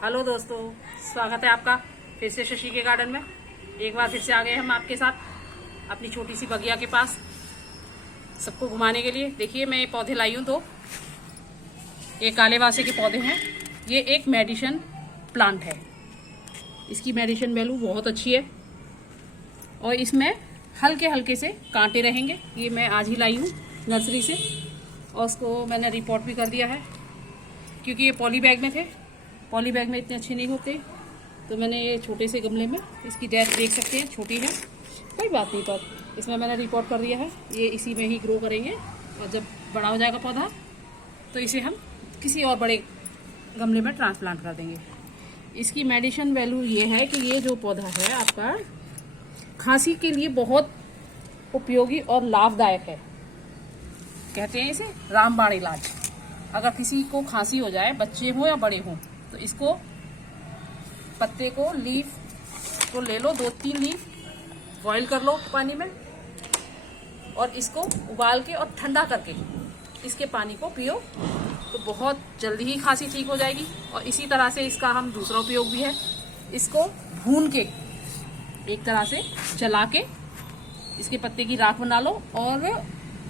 Hello दोस्तों, स्वागत है आपका फिर से शशि के गार्डन में। एक बार फिर से आ गए हम आपके साथ अपनी छोटी सी बगिया के पास सबको घुमाने के लिए। देखिए मैं ये पौधे लाई हूँ, तो ये काले वासे के पौधे हैं। ये एक मेडिसिन प्लांट है, इसकी मेडिसिन वैल्यू बहुत अच्छी है और इसमें हल्के हल्के से कांटे रहेंगे। ये मैं आज ही लाई हूँ नर्सरी से और उसको मैंने रिपोर्ट भी कर दिया है, क्योंकि ये पॉली बैग में थे। पॉली बैग में इतने अच्छे नहीं होते, तो मैंने ये छोटे से गमले में, इसकी डेप्थ देख सकते हैं छोटी है, कोई बात नहीं, पर इसमें मैंने रिपोर्ट कर दिया है। ये इसी में ही ग्रो करेंगे और जब बड़ा हो जाएगा पौधा तो इसे हम किसी और बड़े गमले में ट्रांसप्लांट कर देंगे। इसकी मेडिसिन वैल्यू ये है कि ये जो पौधा है आपका खांसी के लिए बहुत उपयोगी और लाभदायक है। कहते हैं इसे रामबाण इलाज। अगर किसी को खांसी हो जाए, बच्चे हो या बड़े हों, तो इसको पत्ते को, लीफ को ले लो, 2-3 लीफ बॉईल कर लो पानी में और इसको उबाल के और ठंडा करके इसके पानी को पियो, तो बहुत जल्दी ही खांसी ठीक हो जाएगी। और इसी तरह से इसका हम दूसरा उपयोग भी है, इसको भून के एक तरह से जला के इसके पत्ते की राख बना लो और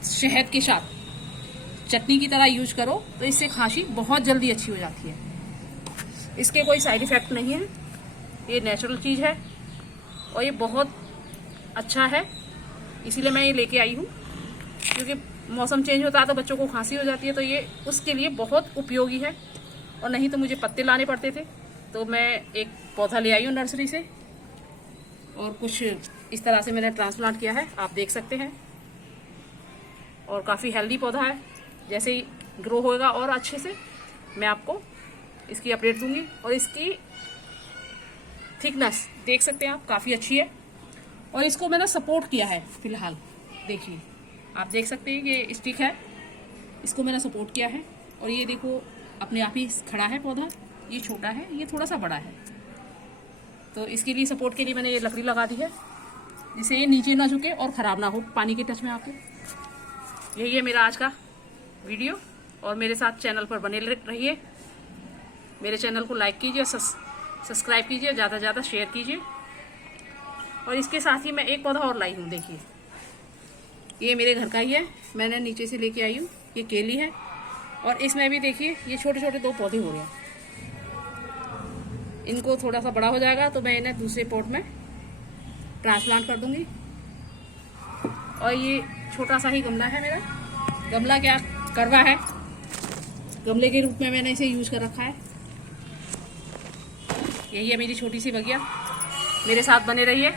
शहद के साथ चटनी की तरह यूज करो, तो इससे खांसी बहुत जल्दी अच्छी हो जाती है। इसके कोई साइड इफेक्ट नहीं है, ये नेचुरल चीज़ है और ये बहुत अच्छा है। इसीलिए मैं ये लेके आई हूँ, क्योंकि मौसम चेंज होता है तो बच्चों को खांसी हो जाती है, तो ये उसके लिए बहुत उपयोगी है। और नहीं तो मुझे पत्ते लाने पड़ते थे, तो मैं एक पौधा ले आई हूँ नर्सरी से और कुछ इस तरह से मैंने ट्रांसप्लांट किया है, आप देख सकते हैं। और काफ़ी हेल्दी पौधा है, जैसे ही ग्रो होएगा और अच्छे से मैं आपको इसकी अपडेट दूंगी। और इसकी थिकनेस देख सकते हैं आप, काफ़ी अच्छी है। और इसको मैंने सपोर्ट किया है फिलहाल, देखिए आप देख सकते हैं कि स्टिक है, इसको मैंने सपोर्ट किया है और ये देखो अपने आप ही खड़ा है पौधा। ये छोटा है, ये थोड़ा सा बड़ा है, तो इसके लिए सपोर्ट के लिए मैंने ये लकड़ी लगा दी है, जिससे ये नीचे ना झुके और ख़राब ना हो पानी के टच में आके। यही है मेरा आज का वीडियो और मेरे साथ चैनल पर बने रहिए। मेरे चैनल को लाइक कीजिए, सब्सक्राइब कीजिए, ज़्यादा से ज़्यादा शेयर कीजिए। और इसके साथ ही मैं एक पौधा और लाई हूँ, देखिए ये मेरे घर का ही है, मैंने नीचे से लेके आई हूँ। ये केली है और इसमें भी देखिए ये छोटे छोटे 2 पौधे हो रहे हैं। इनको थोड़ा सा बड़ा हो जाएगा तो मैं इन्हें दूसरे पॉट में ट्रांसप्लांट कर दूँगी। और ये छोटा सा ही गमला है मेरा, गमला क्या करवा है, गमले के रूप में मैंने इसे यूज कर रखा है। यही है मेरी छोटी सी बगिया, मेरे साथ बने रहिए।